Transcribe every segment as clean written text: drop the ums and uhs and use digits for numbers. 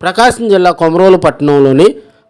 ప్రకాశం జిల్లా కొమరోలు పట్టణంలోని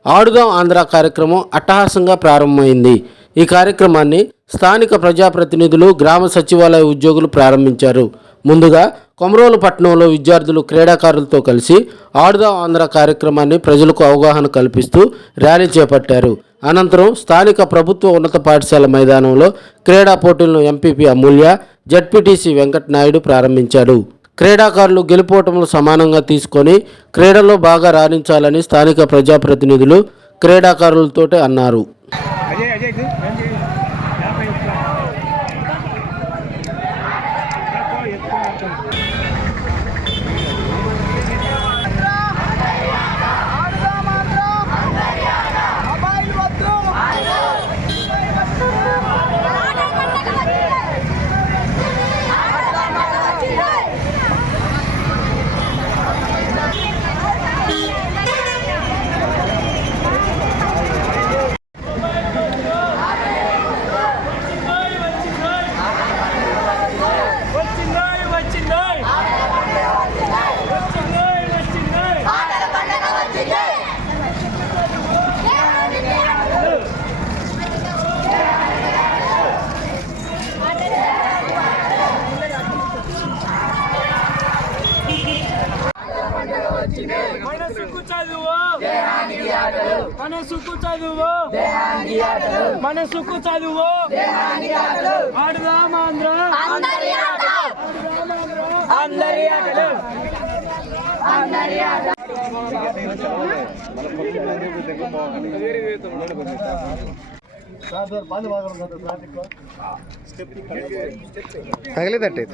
ఆడుదాం ఆంధ్ర కార్యక్రమం అట్టహాసంగా ప్రారంభమైంది. ఈ కార్యక్రమాన్ని స్థానిక ప్రజాప్రతినిధులు, గ్రామ సచివాలయ ఉద్యోగులు ప్రారంభించారు. ముందుగా కొమరోలు పట్టణంలో విద్యార్థులు క్రీడాకారులతో కలిసి ఆడుదాం ఆంధ్ర కార్యక్రమాన్ని ప్రజలకు అవగాహన కల్పిస్తూ ర్యాలీ చేపట్టారు. అనంతరం స్థానిక ప్రభుత్వ ఉన్నత పాఠశాల మైదానంలో క్రీడా పోటీలను ఎంపీపీ అమూల్య, జడ్పీటీసీ వెంకటనాయుడు ప్రారంభించాడు. క్రీడాకారులు గెలుపోటములు సమానంగా తీసుకొని క్రీడల్లో బాగా రాణించాలని స్థానిక ప్రజాప్రతినిధులు క్రీడాకారులతో అన్నారు. మనసుకు చదువు మనసుకు చదువు ఆడుదాం ఆంధ్ర అందరి ఆటలు తగిలేదట్టే